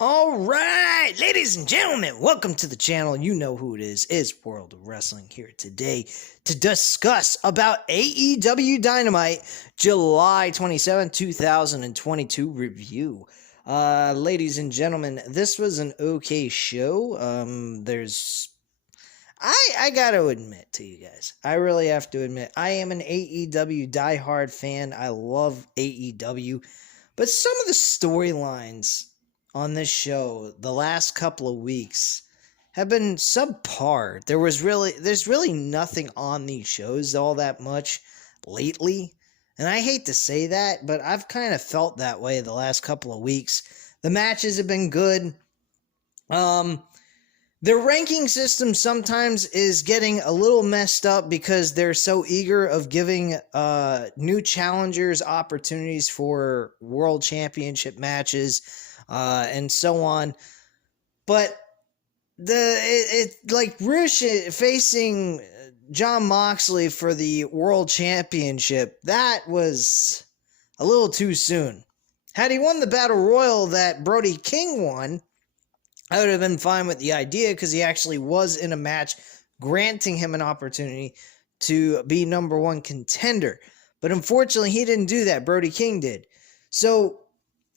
All right, ladies and gentlemen, welcome to the channel. You know who it is. It's World of Wrestling here today to discuss about AEW Dynamite July 27, 2022 review. Ladies and gentlemen, this was an okay show. I gotta admit to you guys, I really have to admit, I am an AEW diehard fan. I love AEW, but some of the storylines on this show the last couple of weeks have been subpar. There's really nothing on these shows all that much lately. And I hate to say that, but I've kind of felt that way the last couple of weeks. The matches have been good. The ranking system sometimes is getting a little messed up because they're so eager of giving new challengers opportunities for world championship matches and so on. But like Rush facing Jon Moxley for the world championship, that was a little too soon. Had he won the battle royal that Brody King won, I would have been fine with the idea because he actually was in a match granting him an opportunity to be number one contender. But unfortunately, he didn't do that. Brody King did. So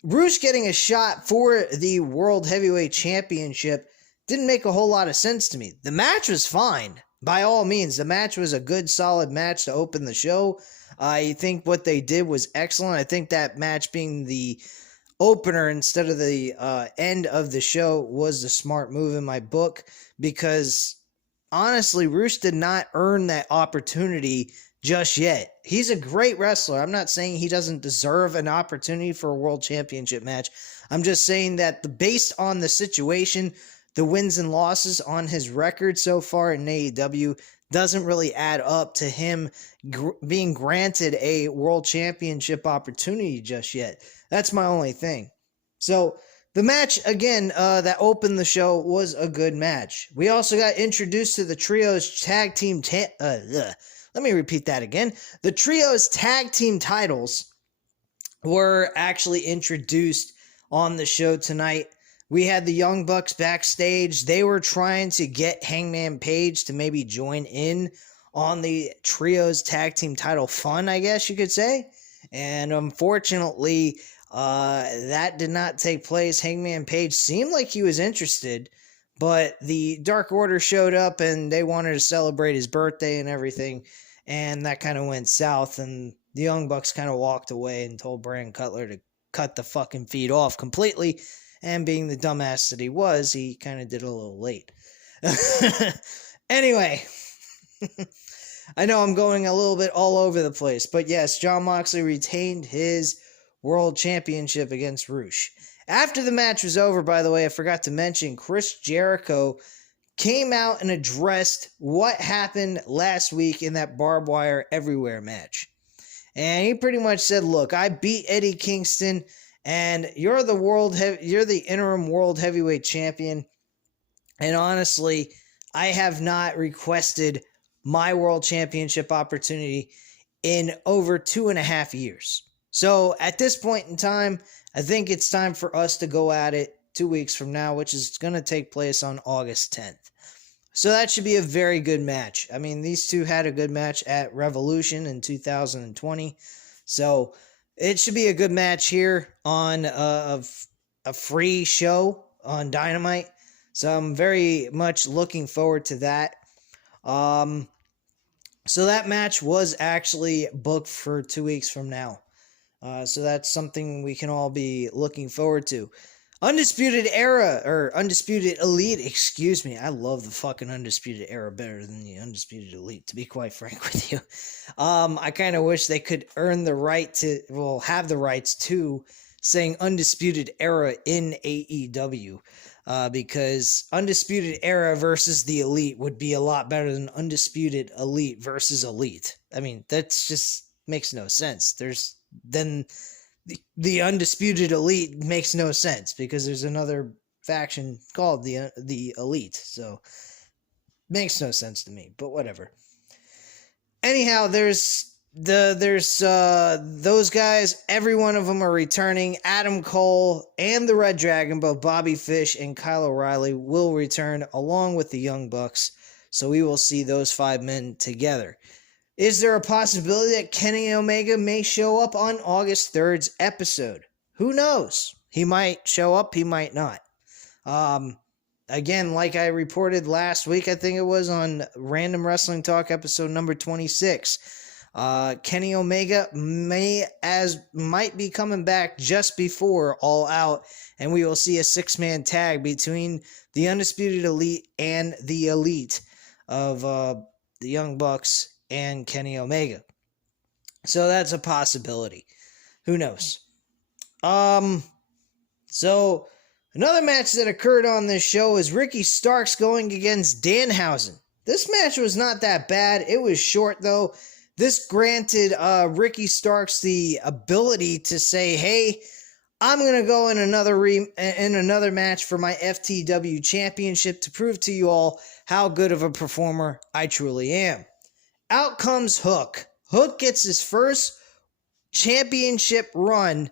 Rush getting a shot for the World Heavyweight Championship didn't make a whole lot of sense to me. The match was fine. By all means, the match was a good, solid match to open the show. I think what they did was excellent. I think that match being the opener instead of the end of the show was the smart move in my book, because honestly, Rush did not earn that opportunity just yet. He's a great wrestler. I'm not saying he doesn't deserve an opportunity for a world championship match. I'm just saying that based on the situation, the wins and losses on his record so far in AEW doesn't really add up to him being granted a world championship opportunity just yet. That's my only thing. So the match, again, that opened the show was a good match. We also got introduced to the Trios Tag Team... Let me repeat that again. The Trios Tag Team titles were actually introduced on the show tonight. We had the Young Bucks backstage. They were trying to get Hangman Page to maybe join in on the Trios Tag Team title fun, I guess you could say. And unfortunately, that did not take place. Hangman Page seemed like he was interested, but the Dark Order showed up and they wanted to celebrate his birthday and everything, and that kind of went south, and the Young Bucks kind of walked away and told Brandon Cutler to cut the fucking feed off completely, and being the dumbass that he was, he kind of did it a little late. Anyway, I know I'm going a little bit all over the place, but yes, Jon Moxley retained his World Championship against Rush. After the match was over, by the way, I forgot to mention, Chris Jericho came out and addressed what happened last week in that barbed wire everywhere match. And he pretty much said, look, I beat Eddie Kingston, and you're the interim World Heavyweight Champion. And honestly, I have not requested my World Championship opportunity in over 2.5 years. So at this point in time, I think it's time for us to go at it 2 weeks from now, which is going to take place on August 10th. So that should be a very good match. I mean, these two had a good match at Revolution in 2020. So it should be a good match here on a free show on Dynamite. So I'm very much looking forward to that. So that match was actually booked for 2 weeks from now. So that's something we can all be looking forward to. Undisputed Era, or Undisputed Elite, excuse me. I love the fucking Undisputed Era better than the Undisputed Elite, to be quite frank with you. I kind of wish they could earn the right to, have the rights to saying Undisputed Era in AEW. Because Undisputed Era versus the Elite would be a lot better than Undisputed Elite versus Elite. I mean, that's just makes no sense. Then the Undisputed Elite makes no sense because there's another faction called the Elite. So makes no sense to me, but whatever. Anyhow, there's there's those guys, every one of them are returning. Adam Cole and the Red Dragon, both Bobby Fish and Kyle O'Reilly, will return along with the Young Bucks. So we will see those 5 men together. Is there a possibility that Kenny Omega may show up on August 3rd's episode? Who knows? He might show up, he might not. Again, like I reported last week, I think it was on Random Wrestling Talk episode number 26. Kenny Omega might be coming back just before All Out, and we will see a 6-man tag between the Undisputed Elite and the Elite of the Young Bucks and Kenny Omega. So that's a possibility. Who knows? So another match that occurred on this show is Ricky Starks going against Danhausen. This match was not that bad. It was short though. This granted Ricky Starks the ability to say, "Hey, I'm gonna go in another match for my FTW Championship to prove to you all how good of a performer I truly am." Out comes Hook. Hook gets his first championship run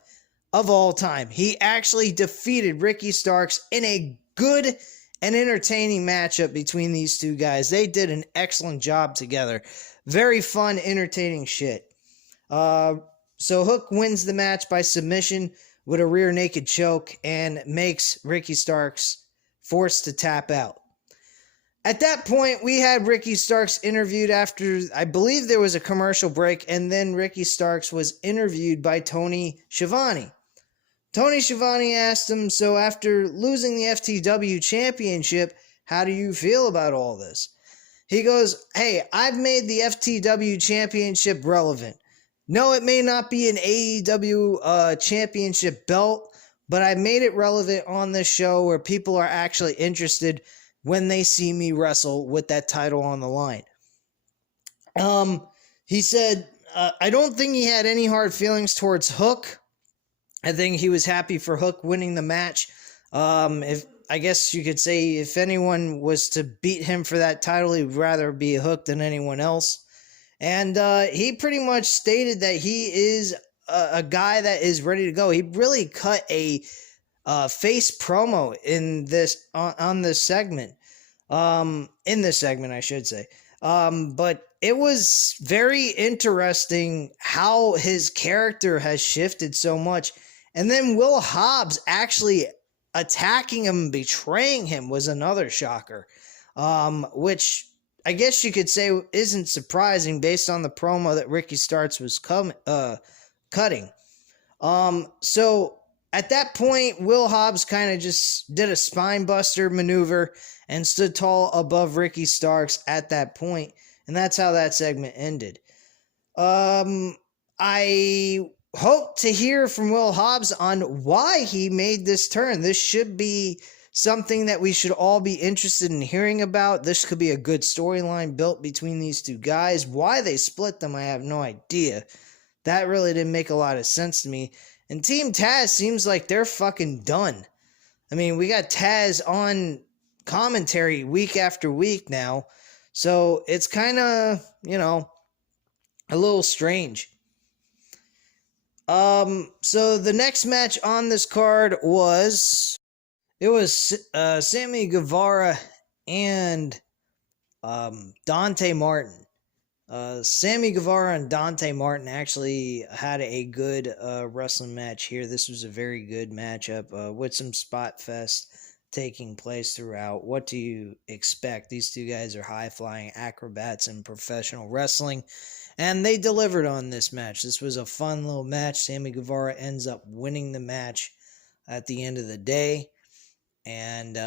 of all time. He actually defeated Ricky Starks in a good and entertaining matchup between these two guys. They did an excellent job together. Very fun, entertaining shit. So Hook wins the match by submission with a rear naked choke and makes Ricky Starks forced to tap out. At that point, we had Ricky Starks interviewed after, I believe there was a commercial break, and then Ricky Starks was interviewed by Tony Schiavone. Tony Schiavone asked him, "So after losing the FTW Championship, how do you feel about all this?" He goes, "Hey, I've made the FTW Championship relevant. No, it may not be an AEW Championship belt, but I made it relevant on this show where people are actually interested when they see me wrestle with that title on the line." He said, I don't think he had any hard feelings towards Hook. I think he was happy for Hook winning the match. If I guess you could say if anyone was to beat him for that title, he'd rather be Hook than anyone else. And he pretty much stated that he is a guy that is ready to go. He really cut a face promo in this on this segment. In this segment, I should say. But it was very interesting how his character has shifted so much. And then Will Hobbs actually attacking him and betraying him was another shocker. Which I guess you could say isn't surprising based on the promo that Ricky Starks was cutting. So at that point, Will Hobbs kind of just did a spine buster maneuver and stood tall above Ricky Starks at that point, and that's how that segment ended. I hope to hear from Will Hobbs on why he made this turn. This should be something that we should all be interested in hearing about. This could be a good storyline built between these two guys. Why they split them, I have no idea. That really didn't make a lot of sense to me. And Team Taz seems like they're fucking done. I mean, we got Taz on commentary week after week now. So it's kind of, a little strange. So the next match on this card was Sammy Guevara and Dante Martin. Sammy Guevara and Dante Martin actually had a good wrestling match here. This was a very good matchup with some spot fest taking place throughout. What do you expect? These two guys are high-flying acrobats in professional wrestling, and they delivered on this match. This was a fun little match. Sammy Guevara ends up winning the match at the end of the day, and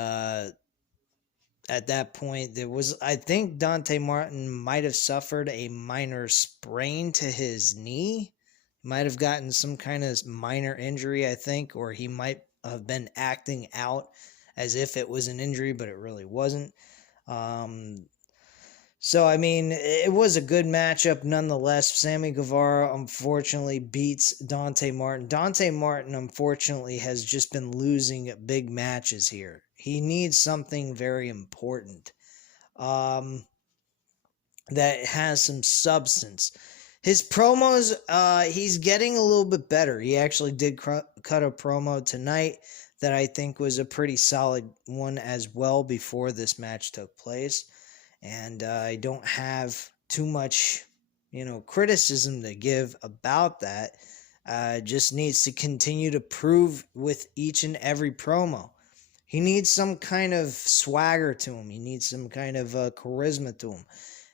at that point, I think Dante Martin might have suffered a minor sprain to his knee. He might have gotten some kind of minor injury, I think, or he might have been acting out as if it was an injury, but it really wasn't. So, I mean, it was a good matchup nonetheless. Sammy Guevara, unfortunately, beats Dante Martin. Dante Martin, unfortunately, has just been losing big matches here. He needs something very important that has some substance. His promos, he's getting a little bit better. He actually did cut a promo tonight that I think was a pretty solid one as well before this match took place. And I don't have too much, criticism to give about that. Just needs to continue to prove with each and every promo. He needs some kind of swagger to him. He needs some kind of charisma to him.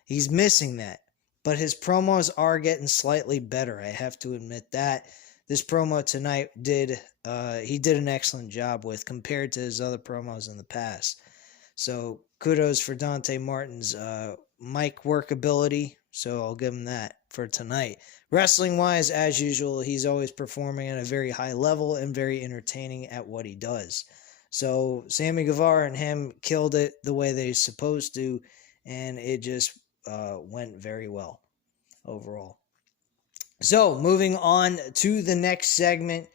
He's missing that. But his promos are getting slightly better. I have to admit that. This promo tonight he did an excellent job with compared to his other promos in the past. So kudos for Dante Martin's mic workability. So I'll give him that for tonight. Wrestling-wise, as usual, he's always performing at a very high level and very entertaining at what he does. So Sammy Guevara and him killed it the way they're supposed to, and it just went very well overall. So moving on to the next segment,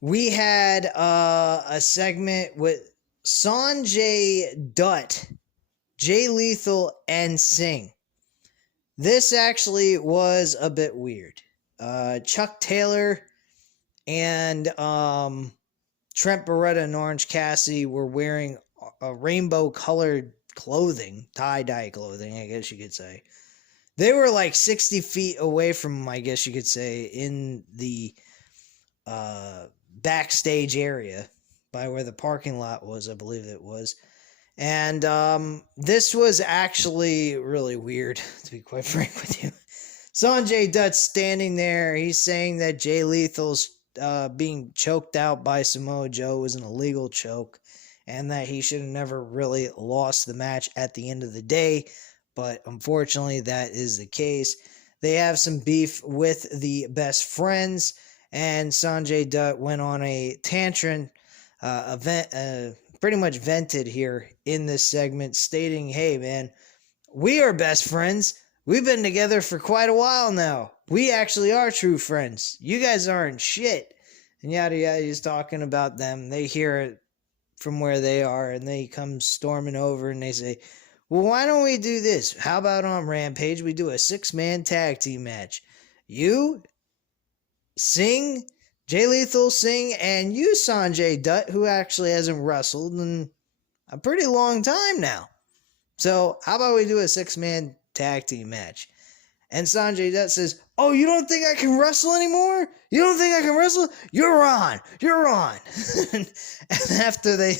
we had a segment with Sanjay Dutt, Jay Lethal, and Singh. This actually was a bit weird. Chuck Taylor and Trent Beretta and Orange Cassidy were wearing a rainbow-colored clothing, tie-dye clothing, I guess you could say. They were like 60 feet away from him, I guess you could say, in the backstage area by where the parking lot was, I believe it was. And this was actually really weird, to be quite frank with you. Sanjay Dutt's standing there. He's saying that Jay Lethal's being choked out by Samoa Joe was an illegal choke and that he should have never really lost the match at the end of the day. But unfortunately, that is the case. They have some beef with the Best Friends, and Sanjay Dutt went on a tantrum pretty much vented here in this segment, stating, hey, man, we are best friends. We've been together for quite a while now. We actually are true friends. You guys aren't shit. And yada yada, he's talking about them. They hear it from where they are, and they come storming over, and they say, well, why don't we do this? How about on Rampage we do a 6-man tag team match? You, Singh, Jay Lethal, Singh, and you, Sanjay Dutt, who actually hasn't wrestled in a pretty long time now. So how about we do a 6-man tag team match? And Sanjay Dutt says, oh, you don't think I can wrestle anymore? You don't think I can wrestle? You're on. And after they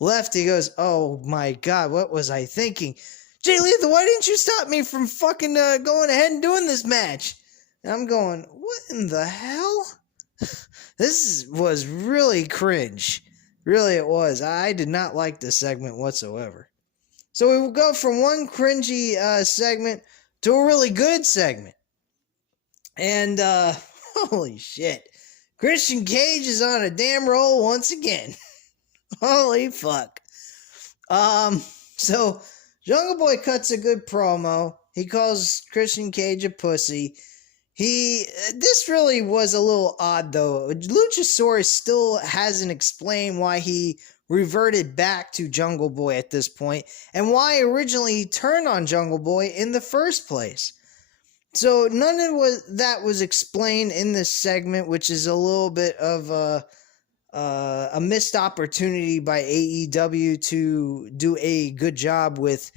left, he goes, oh my God, what was I thinking? Jay Lethal, why didn't you stop me from fucking going ahead and doing this match? And I'm going, what in the hell? This was really cringe. Really it was. I did not like this segment whatsoever. So we will go from one cringy segment to a really good segment. And, holy shit. Christian Cage is on a damn roll once again. Holy fuck. So, Jungle Boy cuts a good promo. He calls Christian Cage a pussy. This really was a little odd, though. Luchasaurus still hasn't explained why he reverted back to Jungle Boy at this point, and why originally he turned on Jungle Boy in the first place. So none of that was explained in this segment, which is a little bit of a missed opportunity by AEW to do a good job with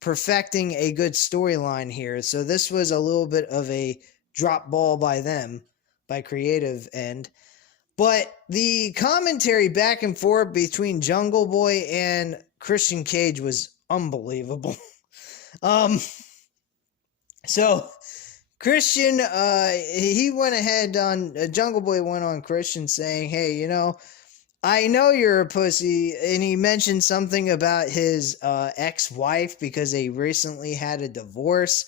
perfecting a good storyline here. So this was a little bit of a drop ball by them, by creative end. But the commentary back and forth between Jungle Boy and Christian Cage was unbelievable. So Christian, he went ahead on, Jungle Boy went on Christian saying, hey, I know you're a pussy, and he mentioned something about his ex-wife because they recently had a divorce.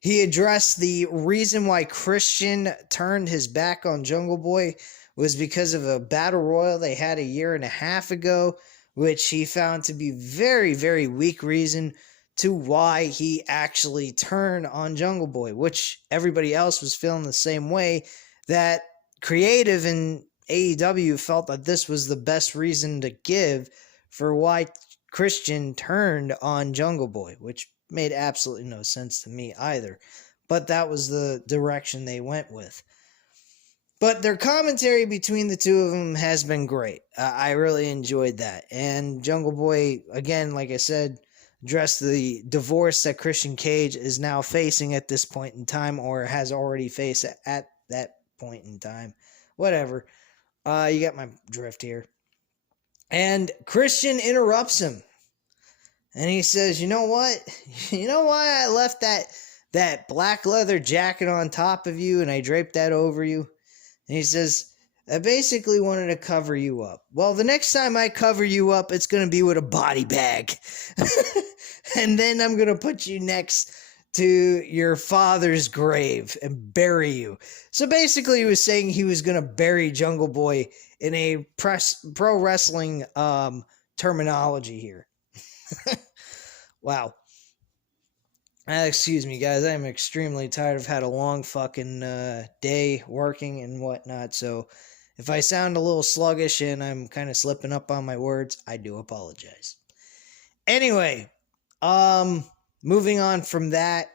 He addressed the reason why Christian turned his back on Jungle Boy was because of a battle royal they had a year and a half ago, which he found to be very, very weak reason to why he actually turned on Jungle Boy, which everybody else was feeling the same way, that creative and AEW felt that this was the best reason to give for why Christian turned on Jungle Boy, which made absolutely no sense to me either. but that was the direction they went with. But their commentary between the two of them has been great. I really enjoyed that. And Jungle Boy, again, like I said, addressed the divorce that Christian Cage is now facing at this point in time, or has already faced at that point in time. Whatever. You got my drift here. And Christian interrupts him. And he says, you know what? You know why I left that black leather jacket on top of you and I draped that over you? And he says, I basically wanted to cover you up. Well, the next time I cover you up, it's going to be with a body bag. And then I'm going to put you next to your father's grave and bury you. So basically he was saying he was going to bury Jungle Boy in a pro wrestling terminology here. Wow. Excuse me, guys. I'm extremely tired. I've had a long fucking day working and whatnot. So if I sound a little sluggish and I'm kind of slipping up on my words, I do apologize. Anyway, moving on from that.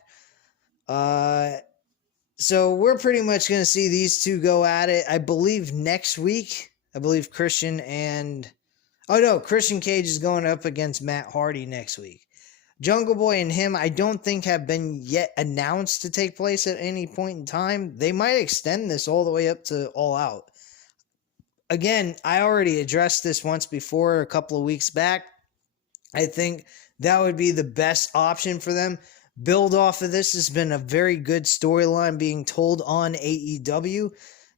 So we're pretty much going to see these two go at it. I believe next week. I believe Christian Cage is going up against Matt Hardy next week. Jungle Boy and him, I don't think have been yet announced to take place at any point in time. They might extend this all the way up to All Out. Again, I already addressed this once before, a couple of weeks back. I think that would be the best option for them. Build off of this has been a very good storyline being told on AEW.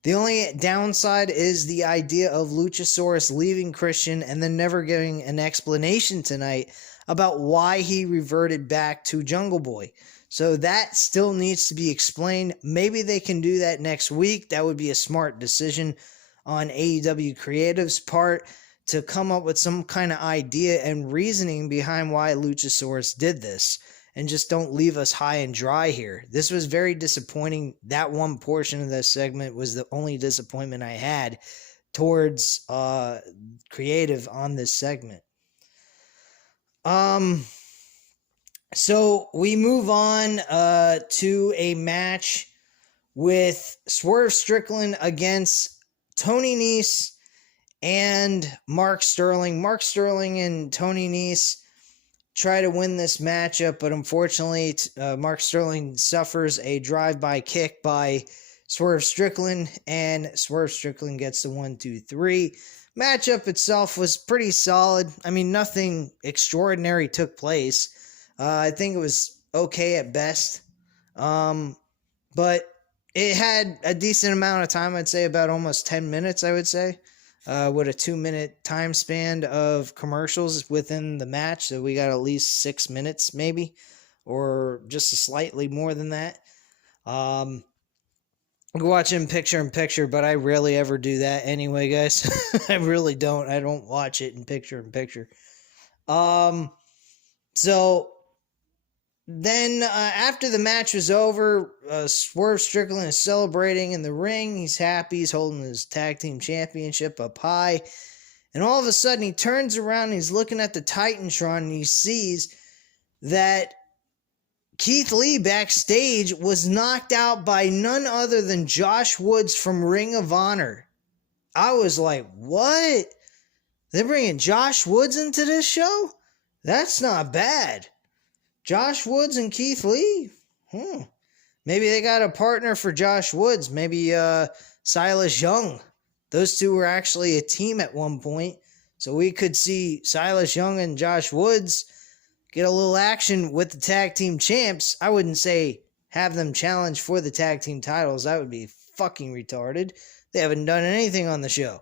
The only downside is the idea of Luchasaurus leaving Christian and then never giving an explanation tonight about why he reverted back to Jungle Boy. So that still needs to be explained. Maybe they can do that next week. That would be a smart decision on AEW Creative's part to come up with some kind of idea and reasoning behind why Luchasaurus did this. And just don't leave us high and dry here. This was very disappointing. That one portion of this segment was the only disappointment I had towards Creative on this segment. So we move on to a match with Swerve Strickland against Tony Nese and Mark Sterling. Mark Sterling and Tony Nese try to win this matchup, but unfortunately, Mark Sterling suffers a drive-by kick by Swerve Strickland, and Swerve Strickland gets the 1, 2, 3. Matchup itself was pretty solid. I mean, nothing extraordinary took place. I think it was okay at best. But it had a decent amount of time, I'd say about almost 10 minutes, I would say. With a 2-minute time span of commercials within the match. So we got at least 6 minutes maybe, or just slightly more than that. I watch in picture, but I rarely ever do that anyway, guys. I really don't. I don't watch it in picture. So then after the match was over, Swerve Strickland is celebrating in the ring. He's happy. He's holding his tag team championship up high. And all of a sudden he turns around and he's looking at the Titantron and he sees that Keith Lee backstage was knocked out by none other than Josh Woods from Ring of Honor. I was like, what? They're bringing Josh Woods into this show? That's not bad. Josh Woods and Keith Lee? Maybe they got a partner for Josh Woods. Maybe Silas Young. Those two were actually a team at one point. So we could see Silas Young and Josh Woods get a little action with the tag team champs. I wouldn't say have them challenge for the tag team titles. That would be fucking retarded. They haven't done anything on the show.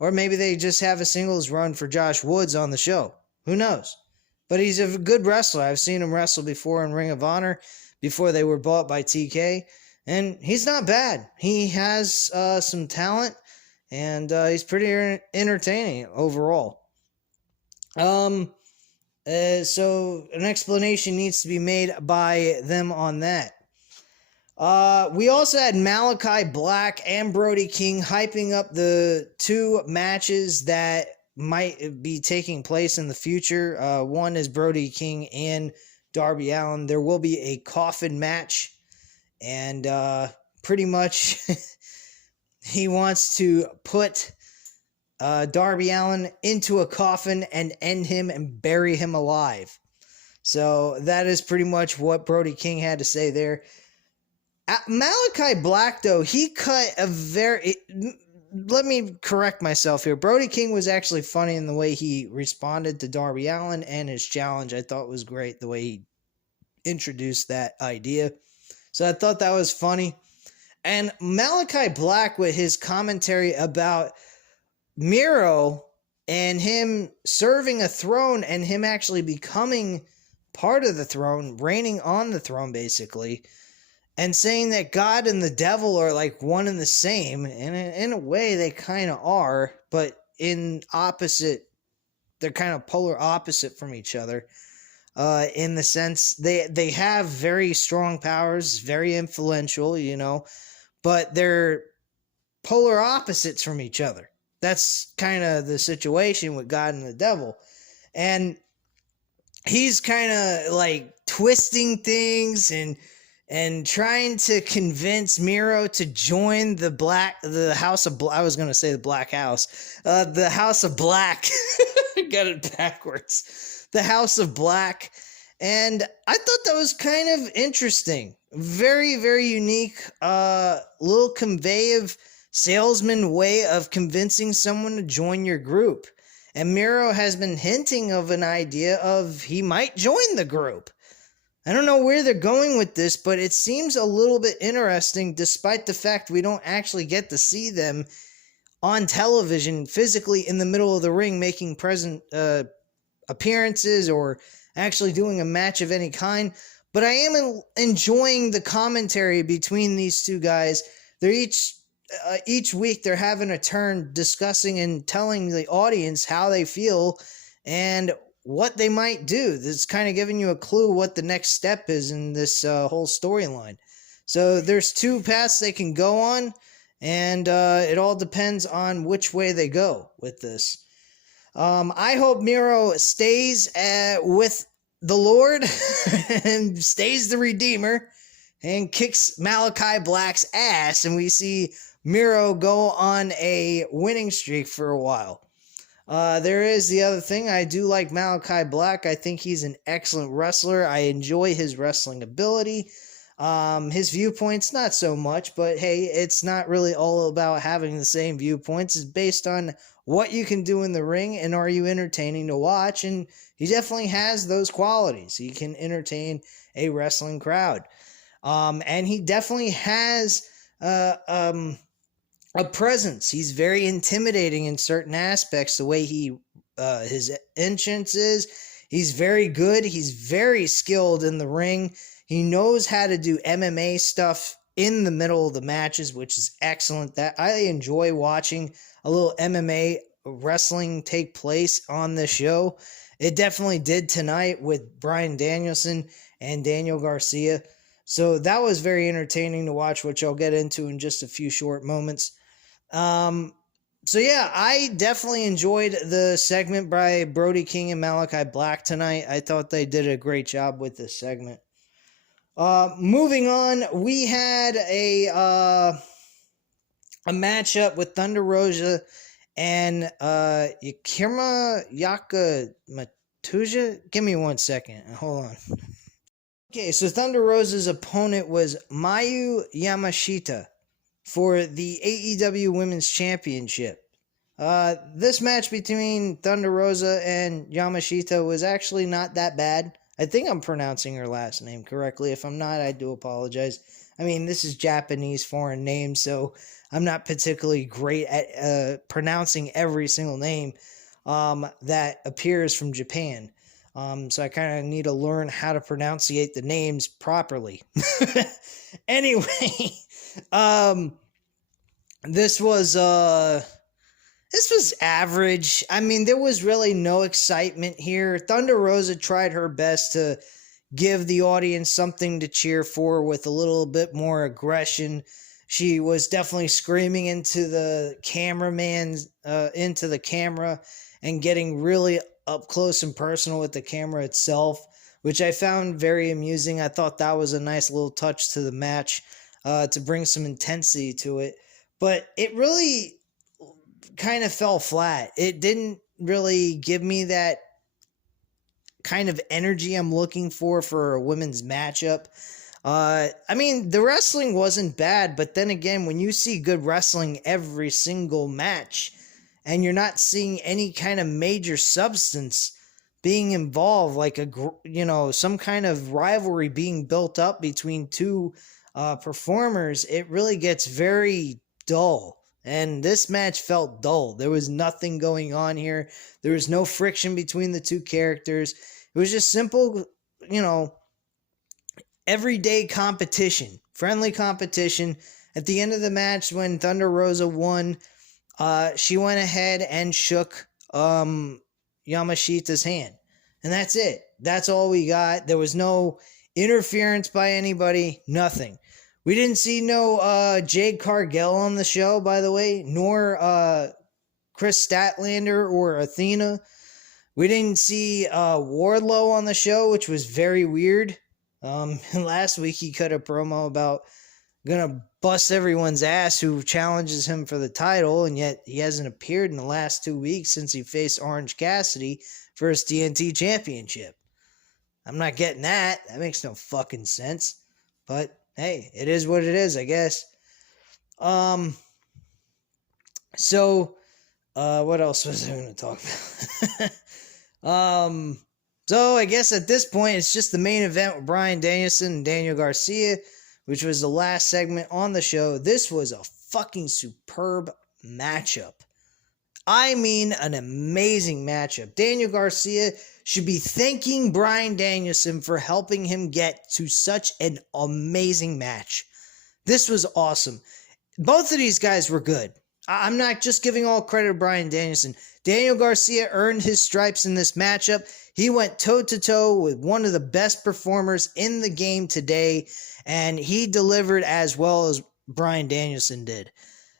Or maybe they just have a singles run for Josh Woods on the show. Who knows? But he's a good wrestler. I've seen him wrestle before in Ring of Honor, before they were bought by TK. And he's not bad. He has some talent, and he's pretty entertaining overall. So an explanation needs to be made by them on that. We also had Malachi Black and Brody King hyping up the two matches that might be taking place in the future. One is Brody King and Darby Allin. There will be a coffin match and pretty much he wants to put Darby Allin into a coffin and end him and bury him alive. So that is pretty much what Brody King had to say there. Malachi Black, though, he cut a very... Let me correct myself here. Brody King was actually funny in the way he responded to Darby Allin and his challenge. I thought was great the way he introduced that idea. So I thought that was funny. And Malachi Black with his commentary about Miro and him serving a throne and him actually becoming part of the throne, reigning on the throne basically, and saying that God and the devil are like one and the same. And in a way they kind of are, but in opposite, they're kind of polar opposite from each other. In the sense they have very strong powers, very influential, you know, but they're polar opposites from each other. That's kind of the situation with God and the devil. And he's kind of like twisting things and trying to convince Miro to join the House of Black. I was going to say the Black House. The House of Black. Got it backwards. The House of Black. And I thought that was kind of interesting. Very, very unique, little conveyative salesman way of convincing someone to join your group. And Miro has been hinting of an idea of he might join the group. I don't know where they're going with this, but it seems a little bit interesting despite the fact we don't actually get to see them on television physically in the middle of the ring making present appearances or actually doing a match of any kind. But I am enjoying the commentary between these two guys. They're each week they're having a turn discussing and telling the audience how they feel and what they might do. This is kind of giving you a clue what the next step is in this whole storyline. So there's two paths they can go on, and it all depends on which way they go with this. I hope Miro stays with the Lord and stays the Redeemer and kicks Malachi Black's ass, and we see Miro go on a winning streak for a while. There is the other thing. I do like Malachi Black. I think he's an excellent wrestler. I enjoy his wrestling ability. His viewpoints, not so much, but hey, it's not really all about having the same viewpoints. It's based on what you can do in the ring and are you entertaining to watch, and he definitely has those qualities. He can entertain a wrestling crowd. And he definitely has a presence. He's very intimidating in certain aspects. The way his entrance is, he's very good. He's very skilled in the ring. He knows how to do MMA stuff in the middle of the matches, which is excellent. That I enjoy watching a little MMA wrestling take place on the show. It definitely did tonight with Bryan Danielson and Daniel Garcia. So that was very entertaining to watch, which I'll get into in just a few short moments. So yeah, I definitely enjoyed the segment by Brody King and Malachi Black tonight. I thought they did a great job with this segment. Moving on, we had a matchup with Thunder Rosa and Yakima Yakamatuja. Give me 1 second. Hold on. Okay, so Thunder Rosa's opponent was Mayu Yamashita for the AEW Women's Championship. This match between Thunder Rosa and Yamashita was actually not that bad. I think I'm pronouncing her last name correctly. If I'm not, I do apologize. I mean, this is Japanese foreign name, so I'm not particularly great at pronouncing every single name that appears from Japan. So I kind of need to learn how to pronunciate the names properly. Anyway, this was average. I mean, there was really no excitement here. Thunder Rosa tried her best to give the audience something to cheer for with a little bit more aggression. She was definitely screaming into the into the camera and getting really up close and personal with the camera itself. which I found very amusing. I thought that was a nice little touch to the match to bring some intensity to it. But it really kind of fell flat. It didn't really give me that kind of energy I'm looking for a women's matchup. I mean, the wrestling wasn't bad, but then again, when you see good wrestling every single match and you're not seeing any kind of major substance being involved, like some kind of rivalry being built up between two performers, it really gets very dull. And this match felt dull. There was nothing going on here. There was no friction between the two characters. It was just simple, everyday competition, friendly competition. At the end of the match, when Thunder Rosa won, she went ahead and shook Yamashita's hand. And that's it. That's all we got. There was no interference by anybody, nothing. We didn't see no Jade Cargill on the show, by the way, nor Chris Statlander or Athena. We didn't see Wardlow on the show, which was very weird. Last week he cut a promo about gonna bust everyone's ass who challenges him for the title, and yet he hasn't appeared in the last 2 weeks since he faced Orange Cassidy for his TNT championship. I'm not getting that. That makes no fucking sense. But hey, it is what it is, I guess. So what else was I going to talk about? So I guess at this point, it's just the main event with Bryan Danielson and Daniel Garcia, which was the last segment on the show. This was a fucking superb matchup. I mean, an amazing matchup. Daniel Garcia should be thanking Bryan Danielson for helping him get to such an amazing match. This was awesome. Both of these guys were good. I'm not just giving all credit to Bryan Danielson. Daniel Garcia earned his stripes in this matchup. He went toe-to-toe with one of the best performers in the game today, and he delivered as well as Bryan Danielson did.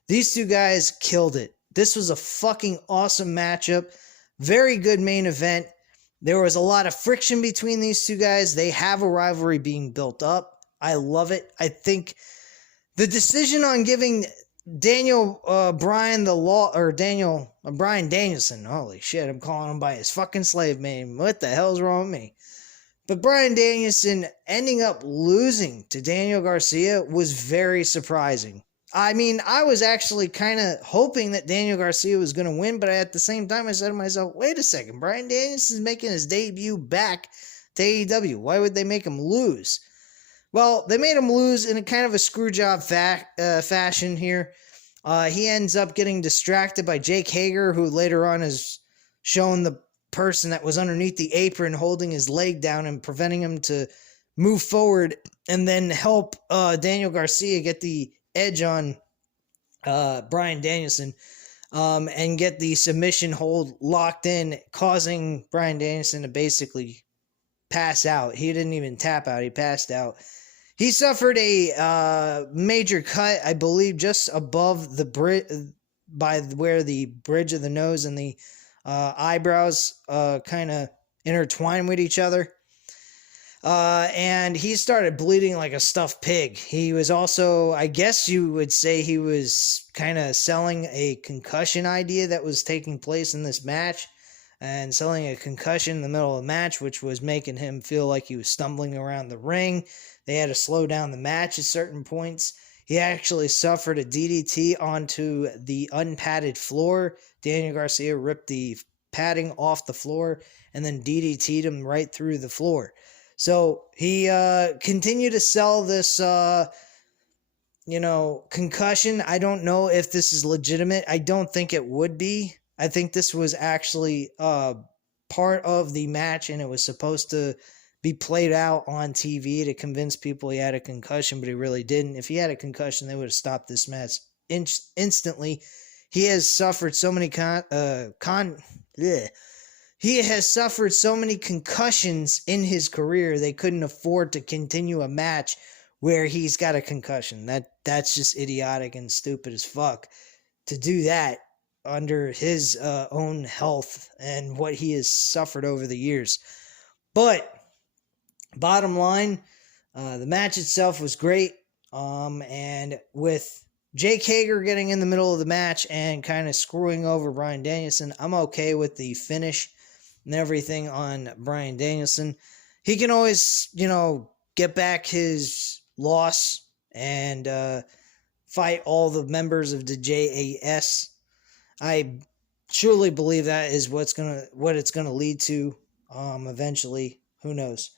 These two guys killed it. This was a fucking awesome matchup. Very good main event. There was a lot of friction between these two guys. They have a rivalry being built up. I love it. I think the decision on giving Bryan Danielson, holy shit, I'm calling him by his fucking slave name. What the hell's wrong with me? But Bryan Danielson ending up losing to Daniel Garcia was very surprising. I mean, I was actually kind of hoping that Daniel Garcia was going to win, but at the same time, I said to myself, wait a second, Bryan Danielson's making his debut back to AEW. Why would they make him lose? Well, they made him lose in a kind of a screwjob fashion here. He ends up getting distracted by Jake Hager, who later on is shown the person that was underneath the apron holding his leg down and preventing him to move forward and then help Daniel Garcia get the edge on Bryan Danielson and get the submission hold locked in, causing Bryan Danielson to basically pass out. He didn't even tap out. He passed out. He suffered a major cut, I believe, just above the bridge, by where the bridge of the nose and the eyebrows kind of intertwine with each other. And he started bleeding like a stuffed pig. He was also, I guess you would say, he was kind of selling a concussion idea that was taking place in this match, and selling a concussion in the middle of the match, which was making him feel like he was stumbling around the ring. They had to slow down the match at certain points. He actually suffered a DDT onto the unpadded floor. Daniel Garcia ripped the padding off the floor and then DDT'd him right through the floor. So he continued to sell this, concussion. I don't know if this is legitimate. I don't think it would be. I think this was actually part of the match, and it was supposed to be played out on TV to convince people he had a concussion, but he really didn't. If he had a concussion, they would have stopped this match instantly. He has suffered so many He has suffered so many concussions in his career, they couldn't afford to continue a match where he's got a concussion. That's just idiotic and stupid as fuck to do that under his own health and what he has suffered over the years. But bottom line, the match itself was great. And with Jake Hager getting in the middle of the match and kind of screwing over Bryan Danielson, I'm okay with the finish and everything on Bryan Danielson. He can always, get back his loss and fight all the members of the JAS. I truly believe that is what it's gonna lead to eventually. Who knows?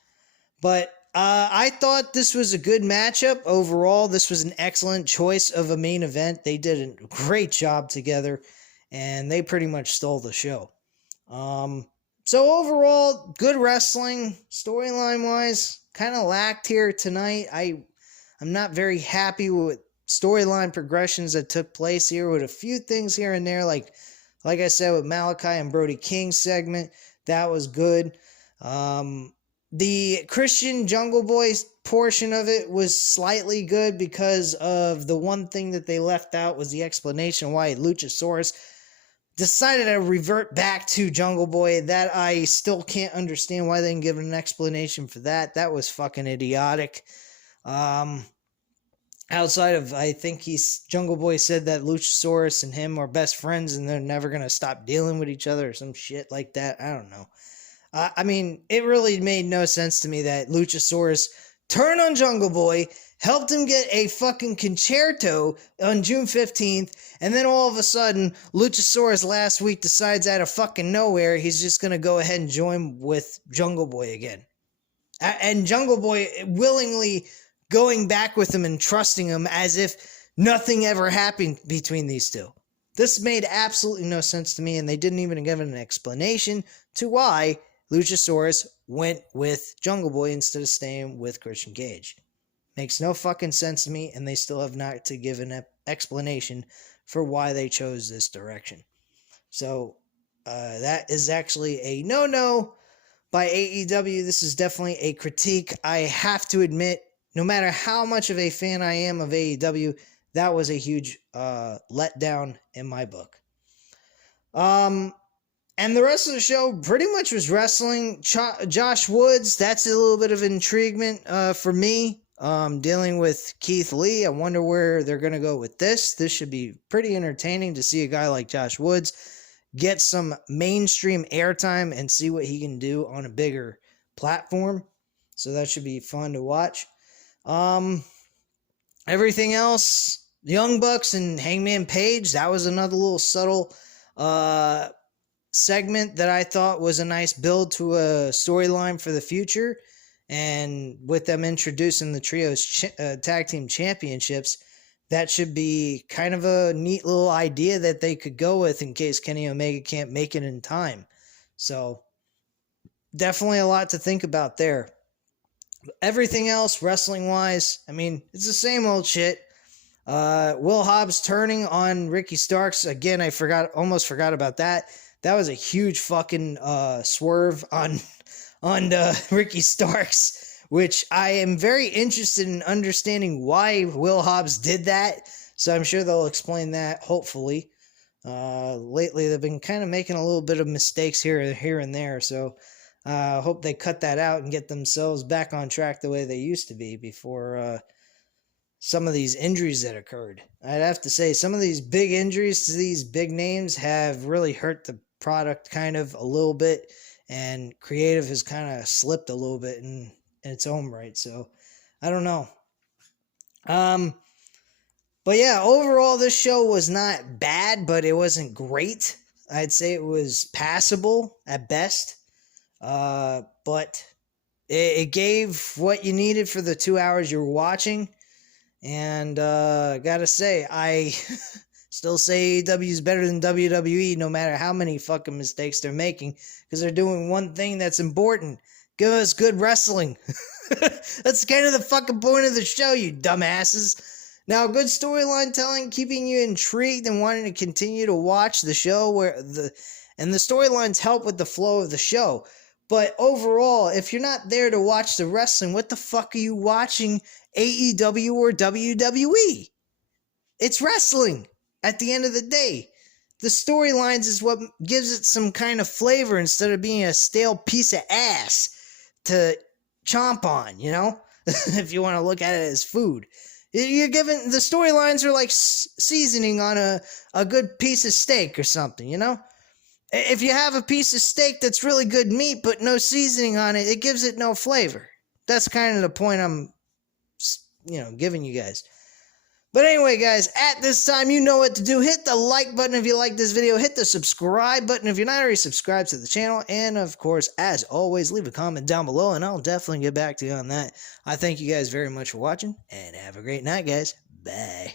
But I thought this was a good matchup overall. This was an excellent choice of a main event. They did a great job together, and they pretty much stole the show. So overall, good wrestling. Storyline wise, kind of lacked here tonight. I'm not very happy with storyline progressions that took place here, with a few things here and there, like I said, with Malachi and Brody King's segment. That was good. The Christian Jungle Boy portion of it was slightly good because of the one thing that they left out was the explanation why Luchasaurus decided to revert back to Jungle Boy. That I still can't understand why they didn't give an explanation for that. That was fucking idiotic. Outside of, I think Jungle Boy said that Luchasaurus and him are best friends and they're never going to stop dealing with each other or some shit like that. I don't know. I mean, it really made no sense to me that Luchasaurus turned on Jungle Boy, helped him get a fucking concerto on June 15th, and then all of a sudden, Luchasaurus last week decides out of fucking nowhere he's just going to go ahead and join with Jungle Boy again. And Jungle Boy willingly going back with him and trusting him as if nothing ever happened between these two. This made absolutely no sense to me, and they didn't even give an explanation to why Luchasaurus went with Jungle Boy instead of staying with Christian Cage. Makes no fucking sense to me, and they still have not to give an explanation for why they chose this direction. So, that is actually a no-no by AEW. This is definitely a critique. I have to admit, no matter how much of a fan I am of AEW, that was a huge letdown in my book. And the rest of the show pretty much was wrestling. Josh Woods, that's a little bit of intriguement for me. Dealing with Keith Lee, I wonder where they're going to go with this. This should be pretty entertaining to see a guy like Josh Woods get some mainstream airtime and see what he can do on a bigger platform. So that should be fun to watch. Everything else, Young Bucks and Hangman Page, that was another little subtle segment that I thought was a nice build to a storyline for the future. And with them introducing the trios tag team championships, that should be kind of a neat little idea that they could go with in case Kenny Omega can't make it in time. So definitely a lot to think about there. Everything else, wrestling-wise, I mean, it's the same old shit. Will Hobbs turning on Ricky Starks. Again, I almost forgot about that. That was a huge fucking swerve on Ricky Starks, which I am very interested in understanding why Will Hobbs did that. So I'm sure they'll explain that, hopefully. Lately, they've been kind of making a little bit of mistakes here and there, so I hope they cut that out and get themselves back on track the way they used to be before some of these injuries that occurred. I'd have to say some of these big injuries to these big names have really hurt the product kind of a little bit, and creative has kind of slipped a little bit in its own right. So I don't know. But yeah, overall this show was not bad, but it wasn't great. I'd say it was passable at best. But it gave what you needed for the 2 hours you were watching. And gotta say, I still say AEW is better than WWE no matter how many fucking mistakes they're making, because they're doing one thing that's important. Give us good wrestling. That's kind of the fucking point of the show, you dumbasses. Now, good storyline telling, keeping you intrigued and wanting to continue to watch the show, and the storylines help with the flow of the show. But overall, if you're not there to watch the wrestling, what the fuck are you watching AEW or WWE? It's wrestling at the end of the day. The storylines is what gives it some kind of flavor instead of being a stale piece of ass to chomp on, you know? If you want to look at it as food. You're given, the storylines are like seasoning on a good piece of steak or something, you know? If you have a piece of steak that's really good meat but no seasoning on it, it gives it no flavor. That's kind of the point I'm, giving you guys. But anyway, guys, at this time, you know what to do. Hit the like button if you like this video. Hit the subscribe button if you're not already subscribed to the channel. And, of course, as always, leave a comment down below, and I'll definitely get back to you on that. I thank you guys very much for watching, and have a great night, guys. Bye.